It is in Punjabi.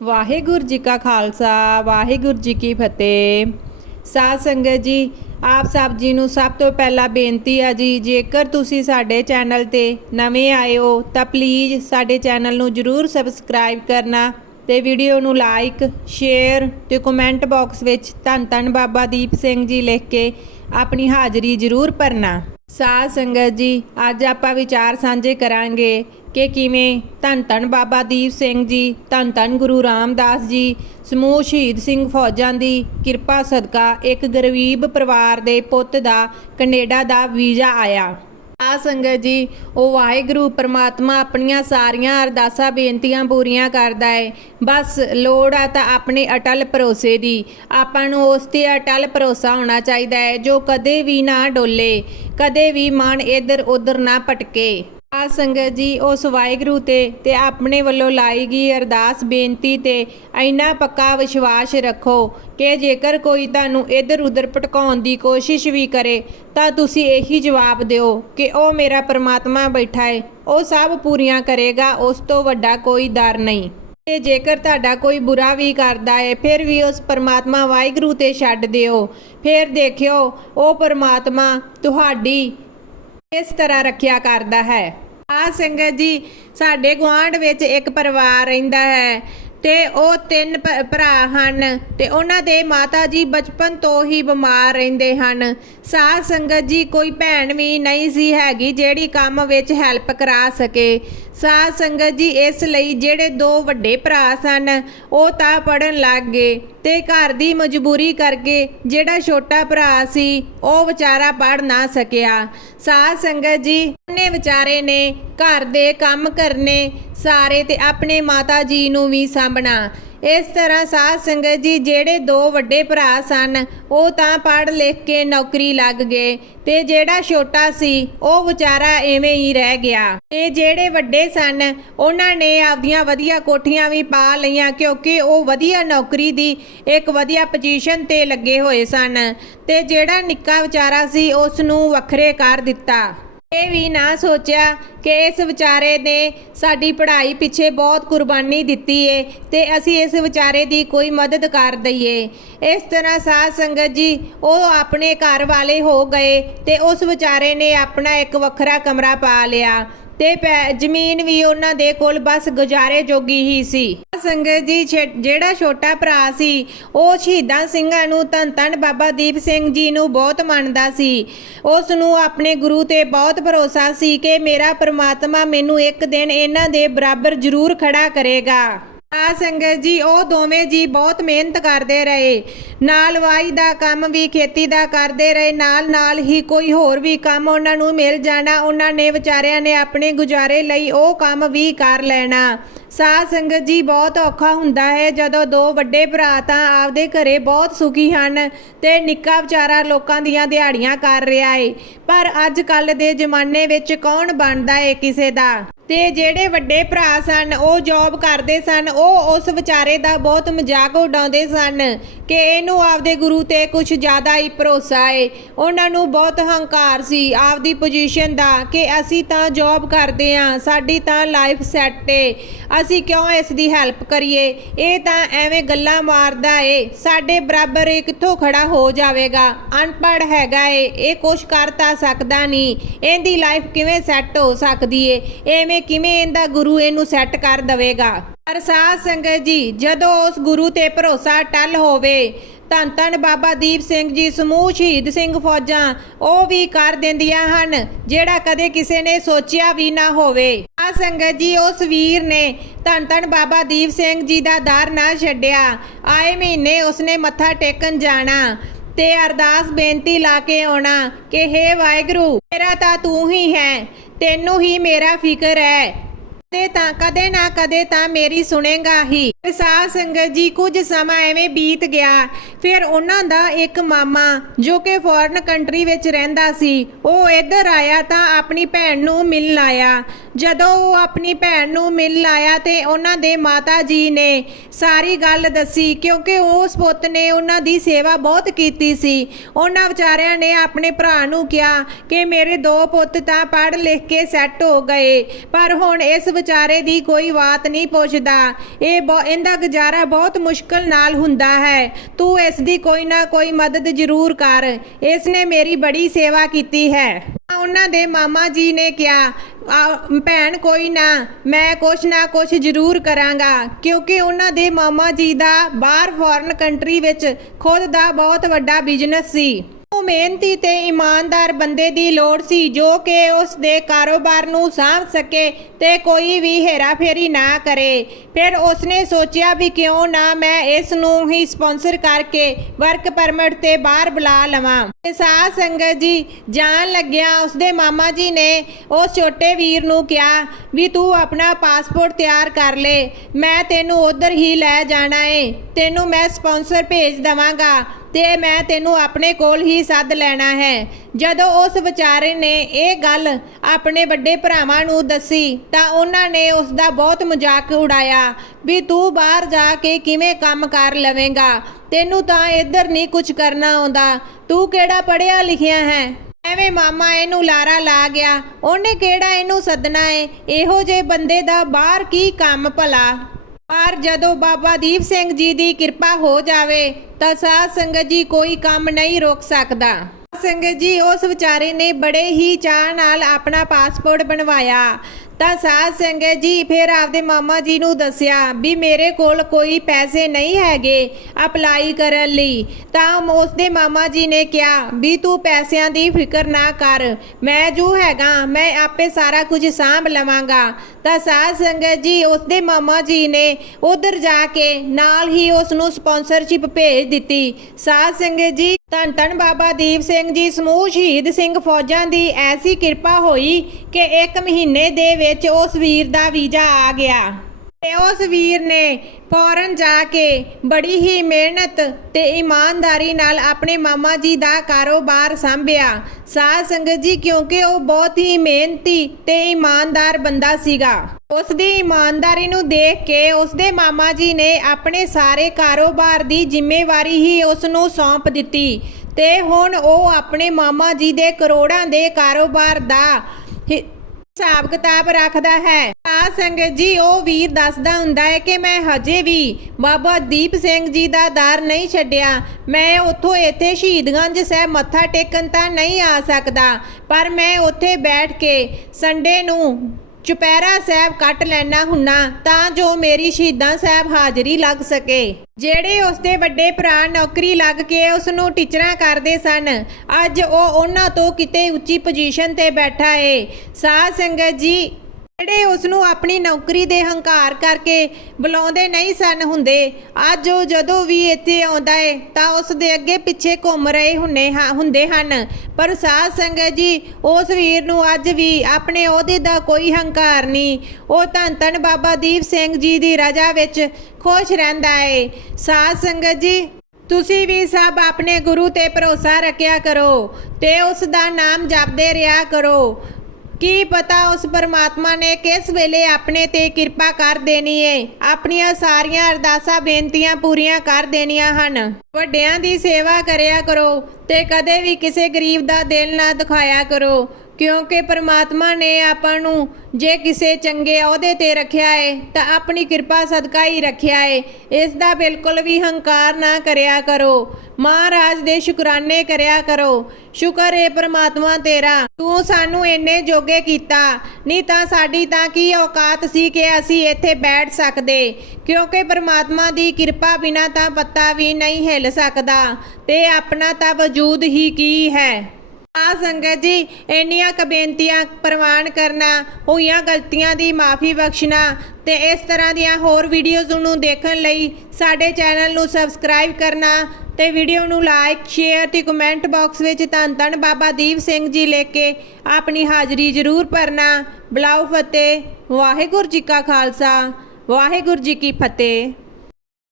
ਵਾਹਿਗੁਰੂ ਜੀ ਕਾ ਖਾਲਸਾ, ਵਾਹਿਗੁਰੂ ਜੀ ਕੀ ਫਤਿਹ। ਸਾਧ ਸੰਗਤ ਜੀ, ਆਪ ਸਭ ਜੀ ਨੂੰ ਸਭ ਤੋਂ ਪਹਿਲਾਂ ਬੇਨਤੀ ਆ ਜੀ, ਜੇਕਰ ਤੁਸੀਂ ਸਾਡੇ ਚੈਨਲ ਤੇ ਨਵੇਂ ਆਏ ਹੋ, ਤਾਂ ਪਲੀਜ਼ ਸਾਡੇ ਚੈਨਲ ਨੂੰ ਜਰੂਰ ਸਬਸਕ੍ਰਾਈਬ ਕਰਨਾ ਤੇ ਵੀਡੀਓ ਨੂੰ ਲਾਈਕ ਸ਼ੇਅਰ ਤੇ ਕਮੈਂਟ ਬਾਕਸ ਵਿੱਚ ਧੰਨ ਧੰਨ ਬਾਬਾ ਦੀਪ ਸਿੰਘ ਜੀ ਲਿਖ ਕੇ ਆਪਣੀ ਹਾਜ਼ਰੀ ਜਰੂਰ ਭਰਨਾ। ਸਾਧ ਸੰਗਤ ਜੀ, ਅੱਜ ਆਪਾਂ ਵਿਚਾਰ ਸਾਂਝੇ ਕਰਾਂਗੇ ਕਿ ਕਿਵੇਂ? ਧੰਨ ਧੰਨ ਬਾਬਾ ਦੀਪ ਸਿੰਘ ਜੀ, ਧੰਨ ਧੰਨ ਗੁਰੂ ਰਾਮਦਾਸ ਜੀ, ਸਮੂਹ ਸ਼ਹੀਦ ਸਿੰਘ ਫੌਜਾਂ ਦੀ ਕਿਰਪਾ ਸਦਕਾ ਇੱਕ ਗਰੀਬ ਪਰਿਵਾਰ ਦੇ ਪੁੱਤ ਦਾ ਕੈਨੇਡਾ ਦਾ ਵੀਜ਼ਾ ਆਇਆ। ਆ ਸੰਗਤ ਜੀ, ਉਹ ਵਾਹਿਗੁਰੂ ਪ੍ਰਮਾਤਮਾ ਆਪਣੀਆਂ ਸਾਰੀਆਂ ਅਰਦਾਸਾਂ, ਬੇਨਤੀਆਂ ਪੂਰੀਆਂ ਕਰਦਾ ਹੈ ਬਸ ਲੋੜ ਆ ਤਾਂ ਆਪਣੇ ਅਟਲ ਭਰੋਸੇ ਦੀ। ਆਪਾਂ ਨੂੰ ਉਸ ਤੇ ਅਟਲ ਭਰੋਸਾ ਹੋਣਾ ਚਾਹੀਦਾ ਹੈ ਜੋ ਕਦੇ ਵੀ ਨਾ ਡੋਲੇ, ਕਦੇ ਵੀ ਮਨ ਇੱਧਰ ਉੱਧਰ ਨਾ ਭਟਕੇ। ਆ ਸੰਗਤ ਜੀ, ਉਸ ਵਾਹਿਗੁਰੂ ਤੇ ਤੇ ਆਪਣੇ ਵੱਲੋਂ ਲਾਈ ਗਈ ਅਰਦਾਸ ਬੇਨਤੀ ਤੇ ਇੰਨਾ ਪੱਕਾ ਵਿਸ਼ਵਾਸ ਰੱਖੋ ਕਿ ਜੇਕਰ ਕੋਈ ਤੁਹਾਨੂੰ ਇੱਧਰ ਉੱਧਰ ਭਟਕਾਉਣ ਦੀ ਕੋਸ਼ਿਸ਼ ਵੀ ਕਰੇ, ਤਾਂ ਤੁਸੀਂ ਇਹੀ ਜਵਾਬ ਦਿਓ ਕਿ ਉਹ ਮੇਰਾ ਪਰਮਾਤਮਾ ਬੈਠਾ ਹੈ ਉਹ ਸਭ ਪੂਰੀਆਂ ਕਰੇਗਾ, ਉਸ ਤੋਂ ਵੱਡਾ ਕੋਈ ਦਰ ਨਹੀਂ। ਤੇ ਜੇਕਰ ਤੁਹਾਡਾ ਕੋਈ ਬੁਰਾ ਵੀ ਕਰਦਾ ਹੈ ਫਿਰ ਵੀ ਉਸ ਪਰਮਾਤਮਾ ਵਾਹਿਗੁਰੂ ਤੇ ਛੱਡ ਦਿਓ। ਫਿਰ ਦੇਖਿਓ, ਉਹ ਪਰਮਾਤਮਾ ਤੁਹਾਡੀ ਇਸ ਤਰ੍ਹਾਂ ਰੱਖਿਆ ਕਰਦਾ ਹੈ। ਆ ਸੰਗਤ ਜੀ, ਸਾਡੇ ਗੁਆਂਢ ਵਿੱਚ ਇੱਕ ਪਰਿਵਾਰ ਰਹਿੰਦਾ ਹੈ ਤੇ ਉਹ ਤਿੰਨ ਭ- ਭਰਾ ਹਨ ਤੇ ਉਹਨਾਂ ਦੇ ਮਾਤਾ ਜੀ ਬਚਪਨ ਤੋਂ ਹੀ ਬਿਮਾਰ ਰਹਿੰਦੇ ਹਨ। ਸਾਧ ਸੰਗਤ ਜੀ, ਕੋਈ ਭੈਣ ਵੀ ਨਹੀਂ ਸੀ ਹੈਗੀ ਜਿਹੜੀ ਕੰਮ ਵਿੱਚ ਹੈਲਪ ਕਰਾ ਸਕੇ। ਸਾਧ ਸੰਗਤ ਜੀ, ਇਸ ਲਈ ਜਿਹੜੇ ਦੋ ਵੱਡੇ ਭਰਾ ਸਨ, ਉਹ ਤਾਂ ਪੜਨ ਲੱਗ ਗਏ ਤੇ ਘਰ ਦੀ ਮਜਬੂਰੀ ਕਰਕੇ ਜਿਹੜਾ ਛੋਟਾ ਭਰਾ ਸੀ, ਉਹ ਵਿਚਾਰਾ ਪੜ ਨਾ ਸਕਿਆ। ਸਾਧ ਸੰਗਤ ਜੀ, ਉਹਨੇ ਵਿਚਾਰੇ ਨੇ ਘਰ ਦੇ ਕੰਮ ਕਰਨੇ, ਸਾਰੇ ਤੇ ਆਪਣੇ ਮਾਤਾ ਜੀ ਨੂੰ ਵੀ ਸਾਂਭਣਾ। ਇਸ ਤਰ੍ਹਾਂ ਸਾਧ ਸੰਗਤ ਜੀ ਜਿਹੜੇ ਦੋ ਵੱਡੇ ਭਰਾ ਸਨ, ਉਹ ਤਾਂ ਪੜ੍ਹ ਲਿਖ ਕੇ ਨੌਕਰੀ ਲੱਗ ਗਏ ਤੇ ਜਿਹੜਾ ਛੋਟਾ ਸੀ, ਉਹ ਵਿਚਾਰਾ ਐਵੇਂ ਹੀ ਰਹਿ ਗਿਆ। ਤੇ ਜਿਹੜੇ ਵੱਡੇ ਸਨ, ਉਹਨਾਂ ਨੇ ਆਪਦੀਆਂ ਵਧੀਆ ਕੋਠੀਆਂ ਵੀ ਪਾ ਲਈਆਂ ਕਿਉਂਕਿ ਉਹ ਵਧੀਆ ਨੌਕਰੀ ਦੀ ਇੱਕ ਵਧੀਆ ਪੋਜੀਸ਼ਨ ਤੇ ਲੱਗੇ ਹੋਏ ਸਨ ਤੇ ਜਿਹੜਾ ਨਿੱਕਾ ਵਿਚਾਰਾ ਸੀ ਉਸ ਨੂੰ ਵੱਖਰੇ ਕਰ ਦਿੱਤਾ। ਇਹ ਵੀ ਨਾ ਸੋਚਿਆ ਕਿ ਇਸ ਵਿਚਾਰੇ ਨੇ ਸਾਡੀ ਪੜ੍ਹਾਈ ਪਿੱਛੇ ਬਹੁਤ ਕੁਰਬਾਨੀ ਦਿੱਤੀ ਏ ਤੇ ਅਸੀਂ ਇਸ ਵਿਚਾਰੇ ਦੀ ਕੋਈ ਮਦਦ ਕਰ ਦਈਏ। ਇਸ ਤਰ੍ਹਾਂ ਸਾਧ ਸੰਗਤ ਜੀ, ਉਹ ਆਪਣੇ ਘਰ ਵਾਲੇ ਹੋ ਗਏ ਤੇ ਉਸ ਵਿਚਾਰੇ ਨੇ ਆਪਣਾ ਇੱਕ ਵੱਖਰਾ ਕਮਰਾ ਪਾ ਲਿਆ। ਤੇ ਪੈ- ਜ਼ਮੀਨ ਵੀ ਉਹਨਾਂ ਦੇ ਕੋਲ ਬਸ ਗੁਜ਼ਾਰੇ ਜੋਗੀ ਹੀ ਸੀ। ਸੰਗਤ ਜੀ ਛੇ- ਜਿਹੜਾ ਛੋਟਾ ਭਰਾ ਸੀ, ਉਹ ਸ਼ਹੀਦਾਂ ਸਿੰਘਾਂ ਨੂੰ ਧੰਨ ਧੰਨ ਬਾਬਾ ਦੀਪ ਸਿੰਘ ਜੀ ਨੂੰ ਬਹੁਤ ਮੰਨਦਾ ਸੀ। ਉਸ ਨੂੰ ਆਪਣੇ ਗੁਰੂ ਤੇ ਬਹੁਤ ਭਰੋਸਾ ਸੀ ਕਿ ਮੇਰਾ ਪ੍ਰਮਾਤਮਾ ਮੈਨੂੰ ਇੱਕ ਦਿਨ ਇਹਨਾਂ ਦੇ ਬਰਾਬਰ ਜ਼ਰੂਰ ਖੜਾ ਕਰੇਗਾ। ਆ ਸੰਗਤ ਜੀ, ਉਹ ਦੋਵੇਂ ਜੀ ਬਹੁਤ ਮਿਹਨਤ ਕਰਦੇ ਰਹੇ। ਨਾਲ ਵਾਈ ਦਾ ਕੰਮ ਵੀ, ਖੇਤੀ ਦਾ ਕਰਦੇ ਰਹੇ। ਨਾਲ ਨਾਲ ਹੀ ਕੋਈ ਹੋਰ ਵੀ ਕੰਮ ਉਹਨਾਂ ਨੂੰ ਮਿਲ ਜਾਣਾ। ਉਹਨਾਂ ਨੇ ਵਿਚਾਰਿਆਂ ਨੇ ਆਪਣੇ ਗੁਜ਼ਾਰੇ ਲਈ ਉਹ ਕੰਮ ਵੀ ਕਰ ਲੈਣਾ। ਸਾਧ ਸੰਗਤ ਜੀ, ਬਹੁਤ ਔਖਾ ਹੁੰਦਾ ਹੈ ਜਦੋਂ ਦੋ ਵੱਡੇ ਭਰਾ ਤਾਂ ਆਪਦੇ ਘਰੇ ਬਹੁਤ ਸੁਖੀ ਹਨ ਤੇ ਨਿੱਕਾ ਵਿਚਾਰਾ ਲੋਕਾਂ ਦੀਆਂ ਦਿਹਾੜੀਆਂ ਕਰ ਰਿਹਾ ਏ। ਪਰ ਅੱਜ ਕੱਲ ਦੇ ਜ਼ਮਾਨੇ ਵਿੱਚ ਕੌਣ ਬਣਦਾ ਏ ਕਿਸੇ ਦਾ? ਤੇ ਜਿਹੜੇ ਵੱਡੇ ਭਰਾ ਸਨ, ਉਹ ਜੌਬ ਕਰਦੇ ਸਨ, ਉਹ ਉਸ ਵਿਚਾਰੇ ਦਾ ਬਹੁਤ ਮਜ਼ਾਕ ਉਡਾਉਂਦੇ ਸਨ ਕਿ ਇਹਨੂੰ ਆਪਦੇ ਗੁਰੂ ਤੇ ਕੁਝ ਜ਼ਿਆਦਾ ਹੀ ਭਰੋਸਾ ਏ। ਉਹਨਾਂ ਨੂੰ ਬਹੁਤ ਹੰਕਾਰ ਸੀ ਆਪਦੀ ਪੋਜੀਸ਼ਨ ਦਾ ਕਿ ਅਸੀਂ ਤਾਂ ਜੌਬ ਕਰਦੇ ਆਂ, ਸਾਡੀ ਤਾਂ ਲਾਈਫ ਸੈੱਟ ਏ। ਅਸੀਂ ਕਿਉਂ ਇਸ ਦੀ ਹੈਲਪ ਕਰੀਏ? ਇਹ ਤਾਂ ਐਵੇਂ ਗੱਲਾਂ ਮਾਰਦਾ ਏ। ਸਾਡੇ ਬਰਾਬਰ ਇਹ ਕਿੱਥੋਂ ਖੜਾ ਹੋ ਜਾਵੇਗਾ? ਅਨਪੜ੍ਹ ਹੈਗਾ ਏ। ਇਹ ਕੁਛ ਕਰ ਤਾਂ ਸਕਦਾ ਨਹੀਂ। ਇਹਦੀ ਲਾਈਫ ਕਿਵੇਂ ਸੈੱਟ ਹੋ ਸਕਦੀ ਏ? ਐਵੇਂ ਕਿਵੇਂ ਇਹਦਾ ਗੁਰੂ ਇਹਨੂੰ ਸੈੱਟ ਕਰ ਦੇਵੇਗਾ? ਪਰ ਸਾਧ ਸੰਗਤ ਜੀ, ਜਦੋਂ ਉਸ ਗੁਰੂ ਤੇ ਭਰੋਸਾ ਟੱਲ ਹੋਵੇ, ਧੰਨ ਧੰਨ ਬਾਬਾ ਦੀਪ ਸਿੰਘ ਜੀ, ਸਮੂਹ ਸ਼ਹੀਦ ਸਿੰਘ ਫੌਜਾਂ, ਉਹ ਵੀ ਕਰ ਦਿੰਦੀਆਂ ਹਨ, ਜਿਹੜਾ ਕਦੇ ਕਿਸੇ ਨੇ ਸੋਚਿਆ ਵੀ ਨਾ ਹੋਵੇ। ਆ ਸੰਗਤ ਜੀ, ਉਸ ਵੀਰ ਨੇ ਧੰਨ ਧੰਨ ਬਾਬਾ ਦੀਪ ਸਿੰਘ ਜੀ ਦਾ ਦਰ ਨਾ ਛੱਡਿਆ। ਆਏ ਮਹੀਨੇ ਉਸਨੇ ਮੱਥਾ ਟੇਕਣ ਜਾਣਾ ਤੇ ਅਰਦਾਸ ਬੇਨਤੀ ਲਾ ਕੇ ਆਉਣਾ ਕਿ, ਹੇ ਵਾਹਿਗੁਰੂ, ਮੇਰਾ ਤਾਂ ਤੂੰ ਹੀ ਹੈ, ਤੈਨੂੰ ਹੀ ਮੇਰਾ ਫਿਕਰ ਹੈ। ਤੇ ਤਾਂ, ਕਦੇ ਨਾ ਕਦੇ ਤਾਂ ਮੇਰੀ ਸੁਣੇਗਾ ਹੀ। ਸਾਧ ਸੰਗਤ ਜੀ, ਕੁਝ ਸਮਾਂ ਐਵੇਂ ਬੀਤ ਗਿਆ। ਫਿਰ ਉਹਨਾਂ ਦਾ ਇੱਕ ਮਾਮਾ ਜੋ ਕਿ ਫੋਰਨ ਕੰਟਰੀ ਵਿੱਚ ਰਹਿੰਦਾ ਸੀ, ਉਹ ਇੱਧਰ ਆਇਆ ਤਾਂ ਆਪਣੀ ਭੈਣ ਨੂੰ ਮਿਲਣ ਆਇਆ। ਜਦੋਂ ਉਹ ਆਪਣੀ ਭੈਣ ਨੂੰ ਮਿਲ ਆਇਆ ਤੇ ਉਹਨਾਂ ਦੇ ਮਾਤਾ ਜੀ ਨੇ ਸਾਰੀ ਗੱਲ ਦੱਸੀ, ਕਿਉਂਕਿ ਉਸ ਪੁੱਤ ਨੇ ਉਹਨਾਂ ਦੀ ਸੇਵਾ ਬਹੁਤ ਕੀਤੀ ਸੀ। ਉਹਨਾਂ ਵਿਚਾਰਿਆਂ ਨੇ ਆਪਣੇ ਭਰਾ ਨੂੰ ਕਿਹਾ ਕਿ ਮੇਰੇ ਦੋ ਪੁੱਤ ਤਾਂ ਪੜ੍ਹ ਲਿਖ ਕੇ ਸੈੱਟ ਹੋ ਗਏ, ਪਰ ਹੁਣ ਇਸ ਵਿਚਾਰੇ ਦੀ ਕੋਈ ਬਾਤ ਨਹੀਂ ਪੁੱਛਦਾ। ਇਹ ਬਹੁ- ਇਹਦਾ ਗੁਜ਼ਾਰਾ ਬਹੁਤ ਮੁਸ਼ਕਲ ਨਾਲ ਹੁੰਦਾ ਹੈ। ਤੂੰ ਇਸ ਦੀ ਕੋਈ ਨਾ ਕੋਈ ਮਦਦ ਜ਼ਰੂਰ ਕਰ। ਇਸ ਨੇ ਮੇਰੀ ਬੜੀ ਸੇਵਾ ਕੀਤੀ ਹੈ। ਉਹਨਾਂ ਦੇ ਮਾਮਾ ਜੀ ਨੇ ਕਿਹਾ "ਆ, ਭੈਣ ਕੋਈ ਨਾ। ਮੈਂ ਕੁਛ ਨਾ ਕੁਛ ਜ਼ਰੂਰ ਕਰਾਂਗਾ ਕਿਉਂਕਿ ਉਹਨਾਂ ਦੇ ਮਾਮਾ ਜੀ ਦਾ ਬਾਹਰ ਫੋਰਨ ਕੰਟਰੀ ਵਿੱਚ ਖੁਦ ਦਾ ਬਹੁਤ ਵੱਡਾ ਬਿਜ਼ਨਸ ਸੀ। ਉਹ ਮਿਹਨਤੀ ਤੇ ਇਮਾਨਦਾਰ ਬੰਦੇ ਦੀ ਲੋੜ ਸੀ, ਜੋ ਕਿ ਉਸ ਦੇ ਕਾਰੋਬਾਰ ਨੂੰ ਸਾਂਭ ਸਕੇ ਤੇ ਕੋਈ ਵੀ ਹੇਰਾਫੇਰੀ ਨਾ ਕਰੇ। ਫਿਰ ਉਸਨੇ ਸੋਚਿਆ ਵੀ ਕਿਉਂ ਨਾ ਮੈਂ ਇਸ ਨੂੰ ਹੀ ਸਪਾਂਸਰ ਕਰਕੇ ਵਰਕ ਪਰਮਿਟ ਤੇ ਬਾਹਰ ਬੁਲਾ ਲਵਾਂ। ਤੇ ਸਾਧ ਸੰਗਤ ਜੀ ਜਾਣ ਲੱਗਿਆ ਉਸਦੇ ਮਾਮਾ ਜੀ ਨੇ ਉਸ ਛੋਟੇ ਵੀਰ ਨੂੰ ਕਿਹਾ, ਵੀ ਤੂੰ ਆਪਣਾ ਪਾਸਪੋਰਟ ਤਿਆਰ ਕਰ ਲੈ, ਮੈਂ ਤੈਨੂੰ ਉਧਰ ਹੀ ਲੈ ਜਾਣਾ ਏ, ਤੈਨੂੰ ਮੈਂ ਸਪਾਂਸਰ ਭੇਜ ਦਵਾਂਗਾ। ਤੇ ਮੈਂ ਤੈਨੂੰ ਆਪਣੇ ਕੋਲ ਹੀ ਸੱਦ ਲੈਣਾ ਹੈ। ਜਦੋਂ ਉਸ ਵਿਚਾਰੇ ਨੇ ਇਹ ਗੱਲ ਆਪਣੇ ਵੱਡੇ ਭਰਾਵਾਂ ਨੂੰ ਦੱਸੀ, ਤਾਂ ਉਹਨਾਂ ਨੇ ਉਸ ਦਾ ਬਹੁਤ ਮਜ਼ਾਕ ਉਡਾਇਆ ਵੀ ਤੂੰ ਬਾਹਰ ਜਾ ਕੇ ਕਿਵੇਂ ਕੰਮ ਕਰ ਲਵੇਂਗਾ। ਤੈਨੂੰ ਤਾਂ ਇੱਧਰ ਨਹੀਂ ਕੁਝ ਕਰਨਾ ਆਉਂਦਾ। ਤੂੰ ਕਿਹੜਾ ਪੜਿਆ ਲਿਖਿਆ ਹੈ? ਐਵੇਂ ਮਾਮਾ ਇਹਨੂੰ ਲਾਰਾ ਲਾ ਗਿਆ। ਉਹਨੇ ਕਿਹੜਾ ਇਹਨੂੰ ਸੱਦਣਾ ਏ? ਇਹੋ ਜੇ ਬੰਦੇ ਦਾ ਬਾਹਰ ਕੀ ਕੰਮ ਭਲਾ? ਪਰ ਜਦੋਂ ਬਾਬਾ ਦੀਪ ਸਿੰਘ ਜੀ ਦੀ ਕਿਰਪਾ ਹੋ ਜਾਵੇ, ਤਾਂ ਸਾਧ ਸੰਗਤ ਜੀ ਕੋਈ ਕੰਮ ਨਹੀਂ ਰੋਕ ਸਕਦਾ। ਸਾਧ ਸੰਗਤ ਜੀ ਉਸ ਵਿਚਾਰੇ ਨੇ ਬੜੇ ਹੀ ਚਾਹ ਨਾਲ ਆਪਣਾ ਪਾਸਪੋਰਟ ਬਣਵਾਇਆ। ਤਾਂ ਸਾਧ ਸੰਗਤ ਜੀ, ਫਿਰ ਆਪਦੇ ਮਾਮਾ ਜੀ ਨੂੰ ਦੱਸਿਆ ਵੀ ਮੇਰੇ ਕੋਲ ਕੋਈ ਪੈਸੇ ਨਹੀਂ ਹੈਗੇ ਅਪਲਾਈ ਕਰਨ ਲਈ। ਤਾਂ ਉਸਦੇ ਮਾਮਾ ਜੀ ਨੇ ਕਿਹਾ ਵੀ ਤੂੰ ਪੈਸਿਆਂ ਦੀ ਫਿਕਰ ਨਾ ਕਰ, ਮੈਂ ਜੋ ਹੈਗਾ, ਮੈਂ ਆਪੇ ਸਾਰਾ ਕੁਝ ਸਾਂਭ ਲਵਾਂਗਾ। ਤਾਂ ਸਾਧ ਸੰਗਤ ਜੀ, ਉਸਦੇ ਮਾਮਾ ਜੀ ਨੇ ਉਧਰ ਜਾ ਕੇ ਨਾਲ ਹੀ ਉਸ ਨੂੰ ਸਪਾਂਸਰਸ਼ਿਪ ਭੇਜ ਦਿੱਤੀ। ਸਾਧ ਸੰਗਤ ਜੀ, ਧੰਨ ਧੰਨ ਬਾਬਾ ਦੀਪ ਸਿੰਘ ਜੀ, ਸਮੂਹ ਸ਼ਹੀਦ ਸਿੰਘ ਫੌਜਾਂ ਦੀ ਐਸੀ ਕਿਰਪਾ ਹੋਈ ਕਿ ਇੱਕ ਮਹੀਨੇ ਦੇ ਵਿੱਚ ਉਸ ਵੀਰ ਦਾ ਵੀਜ਼ਾ ਆ ਗਿਆ। ਤੇ ਉਸ ਵੀਰ ਨੇ ਫੌਰਨ ਜਾ ਕੇ ਬੜੀ ਹੀ ਮਿਹਨਤ ਤੇ ਇਮਾਨਦਾਰੀ ਨਾਲ ਆਪਣੇ ਮਾਮਾ ਜੀ ਦਾ ਕਾਰੋਬਾਰ ਸੰਭਿਆ। ਸਾਧ ਸੰਗਤ ਜੀ, ਕਿਉਂਕਿ ਉਹ ਬਹੁਤ ਹੀ ਮਿਹਨਤੀ ਤੇ ਇਮਾਨਦਾਰ ਬੰਦਾ ਸੀਗਾ। ਉਸ ਦੀ ਇਮਾਨਦਾਰੀ ਨੂੰ ਦੇਖ ਕੇ ਉਸ ਦੇ ਮਾਮਾ ਜੀ ਨੇ ਆਪਣੇ ਸਾਰੇ ਕਾਰੋਬਾਰ ਦੀ ਜ਼ਿੰਮੇਵਾਰੀ ਹੀ ਉਸ ਨੂੰ ਸੌਂਪ ਦਿੱਤੀ ਤੇ ਹੁਣ ਉਹ ਆਪਣੇ ਮਾਮਾ ਜੀ ਦੇ ਕਰੋੜਾਂ ਦੇ ਕਾਰੋਬਾਰ ਦਾ ਹਿਸਾਬ ਕਿਤਾਬ ਰੱਖਦਾ ਹੈ। ਆ ਸੰਗਤ ਜੀ, ਉਹ ਵੀਰ ਦੱਸਦਾ ਹੁੰਦਾ ਹੈ ਕਿ ਮੈਂ ਹਜੇ ਵੀ ਬਾਬਾ ਦੀਪ ਸਿੰਘ ਜੀ ਦਾ ਦਰ ਨਹੀਂ ਛੱਡਿਆ। ਮੈਂ ਉੱਥੋਂ ਇੱਥੇ ਸ਼ਹੀਦਗੰਜ ਸਾਹਿਬ ਮੱਥਾ ਟੇਕਣ ਤਾਂ ਨਹੀਂ ਆ ਸਕਦਾ, ਪਰ ਮੈਂ ਉੱਥੇ ਬੈਠ ਕੇ ਸੰਡੇ ਨੂੰ ਚੁਪਹਿਰਾ ਸਾਹਿਬ ਕੱਟ ਲੈਣਾ ਹੁੰਨਾ, ਤਾਂ ਜੋ ਮੇਰੀ ਸ਼ਹੀਦਾਂ ਸਾਹਿਬ ਹਾਜ਼ਰੀ ਲੱਗ ਸਕੇ। ਜਿਹੜੇ ਉਸਦੇ ਵੱਡੇ ਭਰਾ ਨੌਕਰੀ ਲੱਗ ਕੇ ਉਸ ਨੂੰ ਟੀਚਰਾਂ ਕਰਦੇ ਸਨ, ਅੱਜ ਉਹ ਉਹਨਾਂ ਤੋਂ ਕਿਤੇ ਉੱਚੀ ਪੋਜੀਸ਼ਨ ਤੇ ਬੈਠਾ ਏ। ਸਾਧ ਸੰਗਤ ਜੀ ਜਿਹੜੇ ਉਸ ਨੂੰ ਆਪਣੀ ਨੌਕਰੀ ਦੇ ਹੰਕਾਰ ਕਰਕੇ ਬੁਲਾਉਂਦੇ ਨਹੀਂ ਸਨ ਹੁੰਦੇ, ਅੱਜ ਉਹ ਜਦੋਂ ਵੀ ਇੱਥੇ ਆਉਂਦਾ ਹੈ ਤਾਂ ਉਸ ਦੇ ਅੱਗੇ ਪਿੱਛੇ ਘੁੰਮ ਰਹੇ ਹੁੰਨੇ ਹਾਂ, ਹੁੰਦੇ ਹਨ। ਪਰ ਸਾਧ ਸੰਗਤ ਜੀ, ਉਸ ਵੀਰ ਨੂੰ ਅੱਜ ਵੀ ਆਪਣੇ ਅਹੁਦੇ ਦਾ ਕੋਈ ਹੰਕਾਰ ਨਹੀਂ। ਉਹ ਧੰਨ ਧੰਨ ਬਾਬਾ ਦੀਪ ਸਿੰਘ ਜੀ ਦੀ ਰਜਾ ਵਿੱਚ ਖੁਸ਼ ਰਹਿੰਦਾ ਹੈ ਸਾਧ ਸੰਗਤ ਜੀ, ਤੁਸੀਂ ਵੀ ਸਭ ਆਪਣੇ ਗੁਰੂ ਤੇ ਭਰੋਸਾ ਰੱਖਿਆ ਕਰੋ ਤੇ ਉਸ ਦਾ ਨਾਮ ਜਪਦੇ ਰਿਹਾ ਕਰੋ। ਕੀ ਪਤਾ ਉਸ ਪਰਮਾਤਮਾ ਨੇ ਕਿਸ ਵੇਲੇ ਆਪਣੇ ਤੇ ਕਿਰਪਾ ਕਰ ਦੇਣੀ ਏ? ਆਪਣੀਆਂ ਸਾਰੀਆਂ ਅਰਦਾਸਾਂ, ਬੇਨਤੀਆਂ ਪੂਰੀਆਂ ਕਰ ਦੇਣੀਆਂ ਹਨ। ਵੱਡਿਆਂ ਦੀ ਸੇਵਾ ਕਰਿਆ ਕਰੋ। ਤੇ ਕਦੇ ਵੀ ਕਿਸੇ ਗਰੀਬ ਦਾ ਦਿਲ ਨਾ ਦਿਖਾਇਆ ਕਰੋ, ਕਿਉਂਕਿ ਪਰਮਾਤਮਾ ਨੇ ਆਪਾਂ ਨੂੰ ਜੇ ਕਿਸੇ ਚੰਗੇ ਅਹੁਦੇ ਤੇ ਰੱਖਿਆ ਏ, ਤਾਂ ਆਪਣੀ ਕਿਰਪਾ ਸਦਕਾ ਹੀ ਰੱਖਿਆ ਏ। ਇਸ ਦਾ ਬਿਲਕੁਲ ਵੀ ਹੰਕਾਰ ਨਾ ਕਰਿਆ ਕਰੋ। ਮਹਾਰਾਜ ਦੇ ਸ਼ੁਕਰਾਨੇ ਕਰਿਆ ਕਰੋ। ਸ਼ੁਕਰ ਏ ਪਰਮਾਤਮਾ ਤੇਰਾ, ਤੂੰ ਸਾਨੂੰ ਇੰਨੇ ਜੋਗੇ ਕੀਤਾ। ਨਹੀਂ ਤਾਂ ਸਾਡੀ ਤਾਂ ਕੀ ਔਕਾਤ ਸੀ ਕਿ ਅਸੀਂ ਇੱਥੇ ਬੈਠ ਸਕਦੇ? ਕਿਉਂਕਿ ਪਰਮਾਤਮਾ ਦੀ ਕਿਰਪਾ ਬਿਨਾ ਤਾਂ ਪੱਤਾ ਵੀ ਨਹੀਂ ਹਿੱਲ ਸਕਦਾ। ਤੇ ਆਪਣਾ ਤਾਂ ਵਜੂਦ ਹੀ ਕੀ ਹੈ? ਆ ਸੰਗਤ ਜੀ, ਇੰਨੀਆਂ ਕੁ ਬੇਨਤੀਆਂ ਪ੍ਰਵਾਨ ਕਰਨਾ, ਹੋਈਆਂ ਗਲਤੀਆਂ ਦੀ ਮਾਫੀ ਬਖਸ਼ਣਾ ਤੇ ਇਸ ਤਰ੍ਹਾਂ ਦੀਆਂ ਹੋਰ ਵੀਡੀਓਜ਼ ਨੂੰ ਦੇਖਣ ਲਈ ਸਾਡੇ ਚੈਨਲ ਨੂੰ ਸਬਸਕ੍ਰਾਈਬ ਕਰਨਾ ਤੇ ਵੀਡੀਓ ਨੂੰ ਲਾਈਕ ਸ਼ੇਅਰ ਤੇ ਕਮੈਂਟ ਬਾਕਸ ਵਿੱਚ ਧੰਨ ਧੰਨ ਬਾਬਾ ਦੀਪ ਸਿੰਘ ਜੀ ਲੈ ਕੇ ਆਪਣੀ ਹਾਜ਼ਰੀ ਜ਼ਰੂਰ ਭਰਨਾ। ਬਲਾਉ ਫਤਿਹ, ਵਾਹਿਗੁਰੂ ਜੀ ਕਾ ਖਾਲਸਾ, ਵਾਹਿਗੁਰੂ ਜੀ ਕੀ ਫਤਿਹ।